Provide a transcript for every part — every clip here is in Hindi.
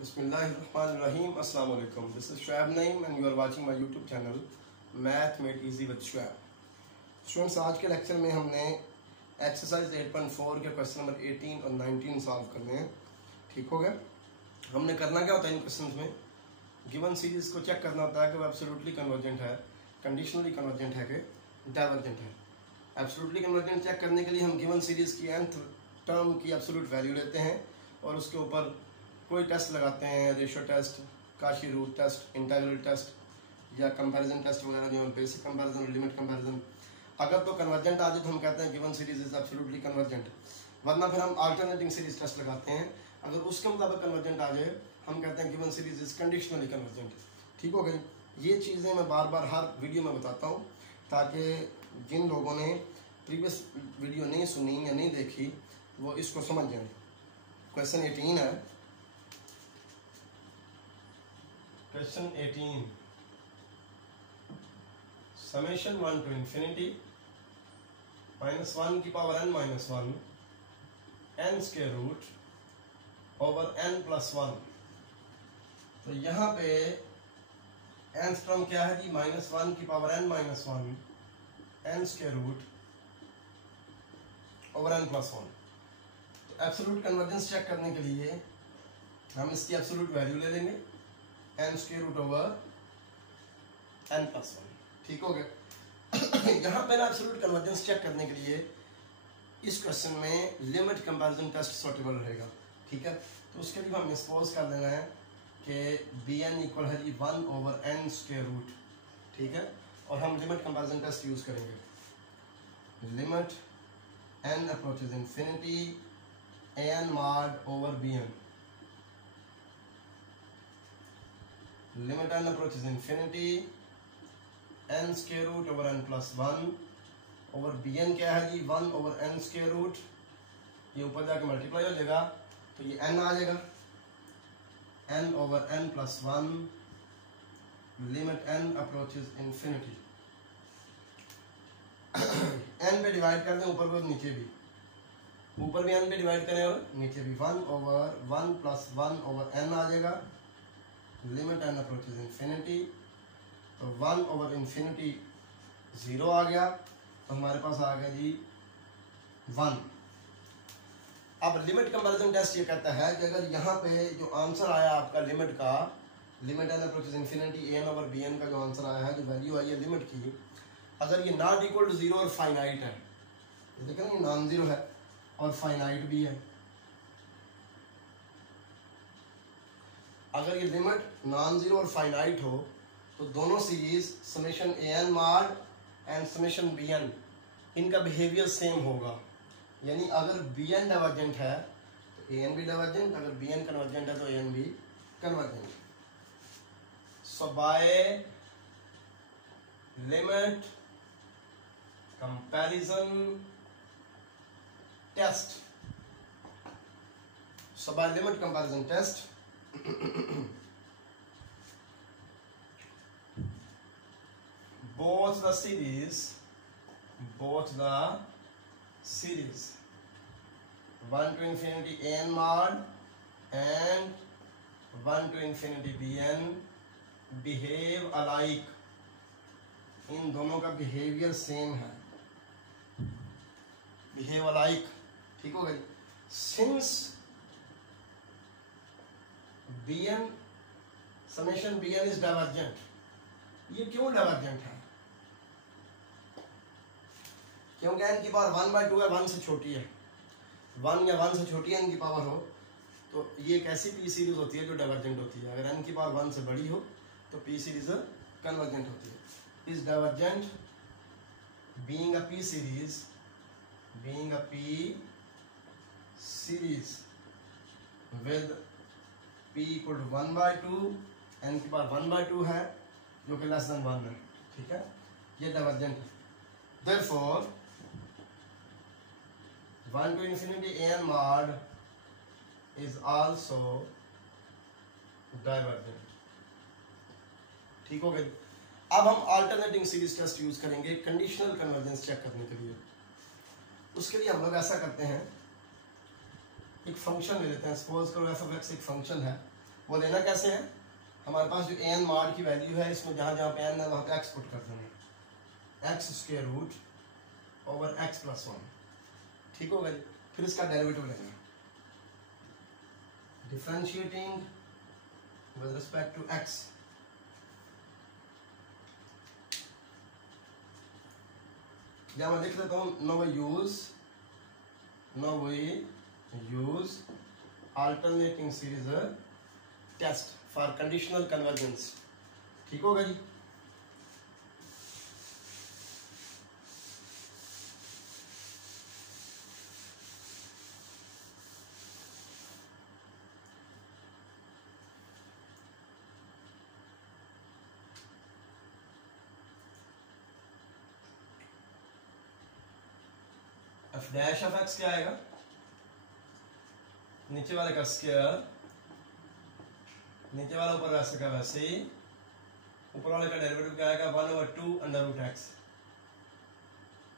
बिस्मिल्लाहिर्रहमानिर्रहीम। अस्सलाम वालेकुम। This is Shoaib Naeem and you are watching my YouTube channel math made easy with Shoaib. Students, आज के लेक्चर में हमने एक्सरसाइज 8.4 के क्वेश्चन नंबर 18 और 19 सॉल्व करने हैं। ठीक हो गया? हमने करना क्या होता है इन क्वेश्चंस में, गिवन सीरीज को चेक करना होता है कि वो एब्सोल्युटली कन्वर्जेंट है, कंडीशनली कन्वर्जेंट है कि डाइवर्जेंट है। एब्सोल्युटली कन्वर्जेंट चेक करने के लिए हम गिवन सीरीज की nth टर्म की एब्सोल्यूट वैल्यू लेते हैं और उसके ऊपर कोई टेस्ट लगाते हैं, ratio test, Cauchy root test, integral test या कंपैरिजन टेस्ट वगैरह, जो बेसिक कंपैरिजन और लिमिट कंपैरिजन। अगर तो कन्वर्जेंट आ जाए तो हम कहते हैं given series is absolutely convergent, वरना फिर हम अल्टरनेटिंग सीरीज टेस्ट लगाते हैं। अगर उसके मुताबिक कन्वर्जेंट आ जाए हम कहते हैं given series is conditionally convergent. ठीक हो गई? ये चीज़ें मैं बार बार हर वीडियो में बताता हूँ ताकि जिन लोगों ने प्रीवियस वीडियो नहीं सुनी या नहीं देखी वो इसको समझ जाए। क्वेश्चन 18 है, क्वेश्चन 18, समेशन 1 to infinity -1 की power n - 1 n square root over n + 1। तो यहाँ पे nth टर्म क्या है जी? -1 की power n - 1 n square root over n + 1। तो एब्सोल्यूट कन्वर्जेंस चेक करने के लिए हम इसकी एब्सोल्यूट वैल्यू ले लेंगे, n square root over n + 1। ठीक हो गया? यहाँ पे ना एब्सोल्यूट कन्वर्जेंस चेक करने के लिए इस क्वेश्चन में लिमिट कंपैरिजन टेस्ट सूटेबल रहेगा। ठीक है? तो उसके लिए हमें सपोज कर लेना है कि bn इक्वल है जी 1 ओवर n स्क्वायर रूट। ठीक है? और हम लिमिट कंपैरिजन टेस्ट यूज करेंगे। Limit n approaches infinity an mod over bn, limit n approaches infinity n square root over n + 1 over bn क्या है जी? 1 ओवर n स्क्वायर रूट, ये ऊपर जाके मल्टीप्लाई हो जाएगा तो ये n आ जाएगा, n over n + 1 limit n approaches infinity. n पे डिवाइड कर दें ऊपर भी और नीचे भी, ऊपर भी n पे डिवाइड करें और नीचे भी, 1 ओवर 1 + 1 ओवर n आ जाएगा, लिमिट n अप्रोचेज इंफिनिटी। तो 1 ओवर इंफिनिटी 0 आ गया, तो हमारे पास आ गया जी 1। अब लिमिट कंपैरिजन टेस्ट ये कहता है कि अगर यहाँ पे जो आंसर आया आपका लिमिट का, limit n approaches infinity an over bn का जो आंसर आया है, जो वैल्यू आई है लिमिट की, अगर ये नॉट इक्वल टू 0 और फाइनाइट है, देखें ना ये नॉन जीरो है और फाइनाइट भी है। अगर ये लिमिट नॉन जीरो और फाइनाइट हो तो दोनों series summation an mod and summation bn इनका बिहेवियर सेम होगा। यानी अगर bn डाइवर्जेंट है तो an भी डाइवर्जेंट, अगर bn कन्वर्जेंट है तो an भी convergent. So by limit comparison test, so by limit comparison test both the series 1 to infinity an mod and 1 to infinity bn behave alike, इन दोनों का बिहेवियर सेम है, बिहेव अलाइक। ठीक हो गई? Since bn summation bn is divergent, ये क्यों डाइवर्जेंट है? क्योंकि n की पावर 1/2 है, 1 से छोटी है, 1 या 1 से छोटी n की पावर हो तो ये एक ऐसी पी सीरीज होती है जो डाइवर्जेंट होती है। अगर n की पावर 1 से बड़ी हो तो पी सीरीज कन्वर्जेंट होती है। Is divergent being a P series, being a p series with p equal to 1/2, n की पावर 1/2 है जो कि लेस देन 1 है। ठीक है? ये डाइवर्जेंट है। Therefore 1 to infinity an mod is also divergent। ठीक हो गई? अब हम अल्टरनेटिंग सीरीज टेस्ट यूज करेंगे कंडीशनल कन्वर्जेंस चेक करने के लिए। उसके लिए हम लोग ऐसा करते हैं, एक फंक्शन ले लेते हैं। सपोज करो f(x) एक फंक्शन है वो लेना कैसे है, हमारे पास जो एन मॉड की वैल्यू है इसमें जहाँ जहाँ पे एन है वहाँ पे एक्स पुट कर देंगे, x square root over x plus 1, ठीक होगा जी। फिर इसका डेरिवेटिव लेंगे, differentiating with respect to x, या मैं लिख देता हूँ no we use alternating series test for conditional convergence, ठीक होगा जी। एफ डैश ऑफ एक्स क्या आएगा, नीचे वाले का स्क्वायर, नीचे वाला ऊपर वैसे का वैसे ही, ऊपर वाले का डेरिवेटिव क्या आएगा 1/2 under root x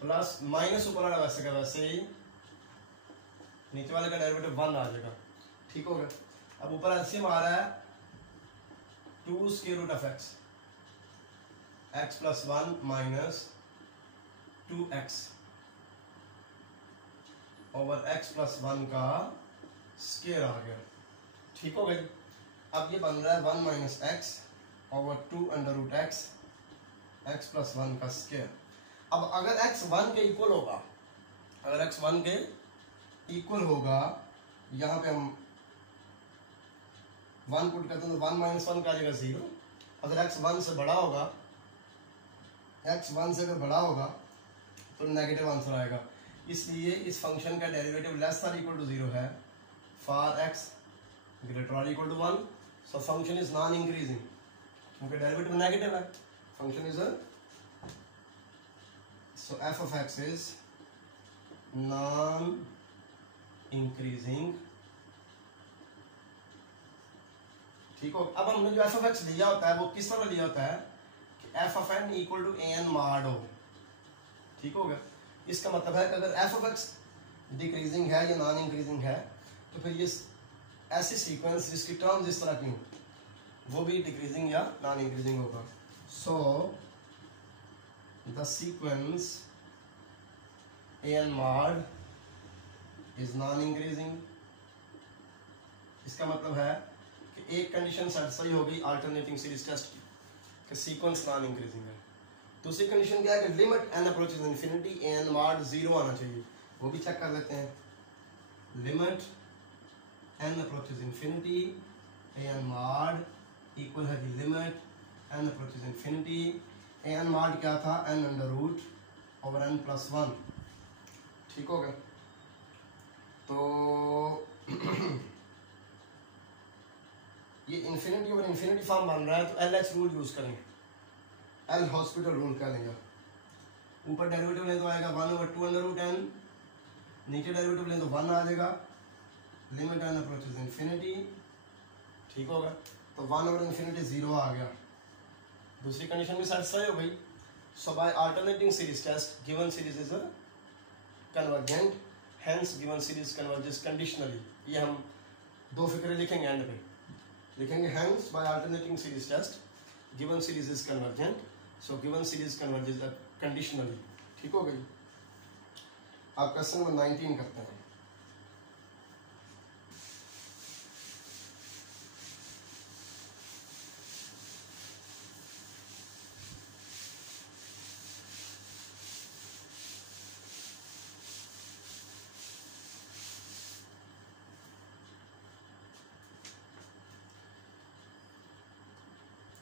plus minus ऊपर वाला वैसे का वैसे ही, नीचे वाले का डेरिवेटिव 1 आ जाएगा, ठीक हो गया। अब ऊपर एलसीएम आ रहा है 2 square root of x, x plus 1 minus 2x over x plus 1 का स्क्वायर आ गया, ठीक हो गया। अब ये बन रहा है 1 minus x over 2 under root x, x plus 1 का स्क्वायर। अब अगर x 1 के इक्वल होगा, अगर x 1 के इक्वल होगा, यहाँ पे हम 1 पुट करते हैं तो 1 माइनस 1 का आ जाएगा 0। अगर x 1 से बड़ा होगा, x 1 से अगर बड़ा होगा तो नेगेटिव आंसर आएगा। इसलिए इस फंक्शन का डेरिवेटिव लेस और इक्वल टू 0 है फॉर x ग्रेटर और equal to 1, so function is non increasing, क्योंकि डेरिवेटिव नेगेटिव है, function is so f of x is non increasing, ठीक हो। अब हमने जो f of x लिया होता है वो किस तरह लिया होता है कि f of n equal to an mod हो, ठीक हो गया। इसका मतलब है कि अगर f of x डिक्रीजिंग है या नॉन इंक्रीजिंग है तो फिर ये ऐसी सीक्वेंस जिसकी टर्म्स इस तरह की वो भी डिक्रीजिंग या नॉन इंक्रीजिंग होगा। So the sequence an mod is non increasing. इसका मतलब है कि एक कंडीशन सेटिस्फाई हो गई अल्टरनेटिंग सीरीज टेस्ट की कि सीक्वेंस नॉन इंक्रीजिंग है। दूसरी कंडीशन क्या है कि limit n approaches infinity an mod 0 आना चाहिए, वो भी चेक कर लेते हैं। Limit n approaches infinity an mod equal है कि limit n approaches infinity, an mod क्या था n under root over n plus 1, ठीक हो गया। तो ये इन्फिनिटी ओवर इन्फिनिटी फॉर्म बन रहा है तो LH रूल यूज करेंगे, एल हॉस्पिटल रूल क्या लेंगे। ऊपर डेरिवेटिव ले तो आएगा 1/2 अंडर रूट n, नीचे डेरिवेटिव ले तो 1 आ जाएगा, लिमिट n अप्रोचेस इन्फिनिटी, ठीक होगा। तो 1 ओवर इन्फिनिटी 0 आ गया, दूसरी कंडीशन भी सेटिस्फाई हो गई। So by alternating series test given series is convergent, hence given series converges conditionally. ये हम दो फिक्रे लिखेंगे एंड पे, लिखेंगे hence by alternating series test given series is convergent, so given series converges conditionally, ठीक हो गई। आप क्वेश्चन नंबर 19 करते हैं।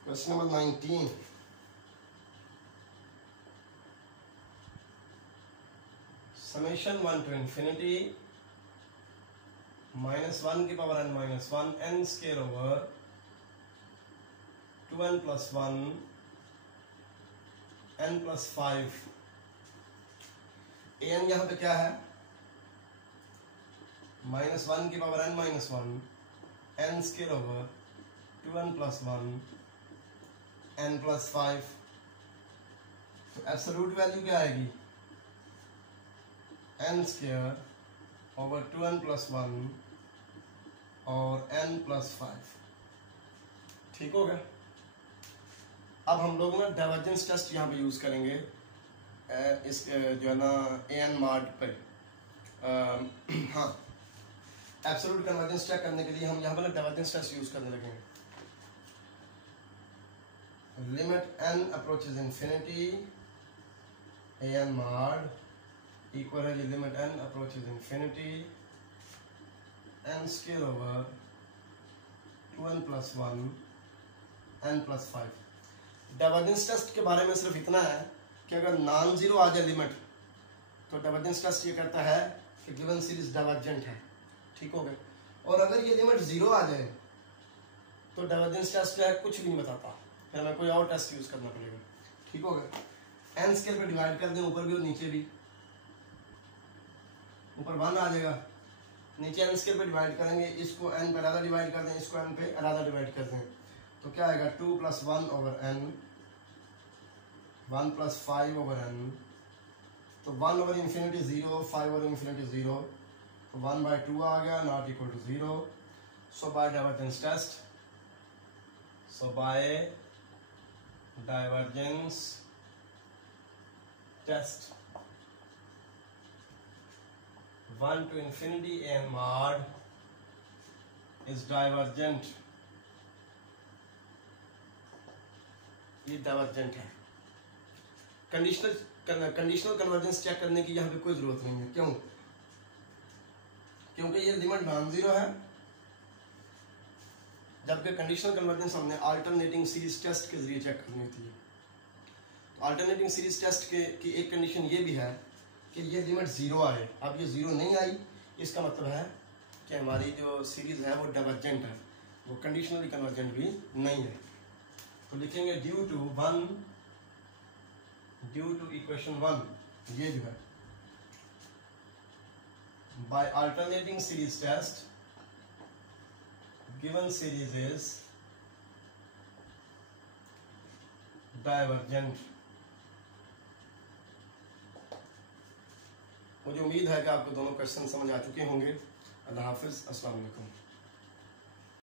Question number 19. Summation 1 to infinity minus 1 की power n minus 1 n square over 2n plus 1 n plus 5। an यहाँ पे क्या है, minus 1 की power n minus 1 n square over 2n plus 1 n plus 5। तो एब्सोल्यूट वैल्यू क्या आएगी, n square over 2n plus 1 और n plus 5। ठीक हो गया। अब हम लोग ना डाइवर्जेंस टेस्ट यहाँ पे यूज करेंगे इस जो है ना एन मार्ड पे। हाँ, एब्सोल्यूट कन्वर्जेंस चेक करने के लिए हम यहाँ पर ना डाइवर्जेंस टेस्ट यूज करने लगेंगे। Limit n approaches infinity an मार्ड इक्वल है limit n approaches infinity n square over 2n + 1 n + 5। Divergence test के बारे में सिर्फ इतना है कि अगर नॉन जीरो आ जाए लिमिट तो डाइवर्जेंस टेस्ट ये कहता है कि गिवन सीरीज डाइवर्जेंट है। ठीक हो गया। और अगर ये लिमिट जीरो आ जाए तो डाइवर्जेंस टेस्ट जो है कुछ भी नहीं बताता, फिर हमें कोई और टेस्ट यूज करना पड़ेगा। ठीक हो गया। n स्केल पे डिवाइड कर दें, ऊपर भी और नीचे भी। ऊपर 1 आ जाएगा, नीचे n स्केल पे डिवाइड करेंगे, इसको n पे अलग डिवाइड कर दें, इसको n पे अलग डिवाइड कर दें, तो क्या आएगा 2 + 1 ओवर n, 1 + 5 ओवर n, तो 1 ओवर इंफिनिटी 0, 5 ओवर इंफिनिटी 0, तो 1/2 आ गया, not equal to 0। So by divergence test, so by divergence test 1 to infinity n mod is divergent। ये डाइवर्जेंट है। कंडीशनल कन्वर्जेंस चेक करने की यहाँ पे कोई जरूरत नहीं है। क्यों? क्योंकि ये लिमिट नॉन जीरो है, जबकि कंडीशनल कन्वर्जेंस हमने अल्टरनेटिंग सीरीज टेस्ट के जरिए चेक करनी होती है। तो अल्टरनेटिंग सीरीज टेस्ट की एक कंडीशन ये भी है कि ये लिमिट जीरो आए। अब ये जीरो नहीं आई, इसका मतलब है कि हमारी जो सीरीज है वो डाइवर्जेंट है, वो कंडीशनली कन्वर्जेंट भी नहीं है। तो लिखेंगे ड्यू टू इक्वेशन 1, ये जो है by alternating series test given series is divergent. मुझे उम्मीद है कि आपको दोनों क्वेश्चन समझ आ चुके होंगे। अल्लाह हाफिज, अस्सलाम वालेकुम।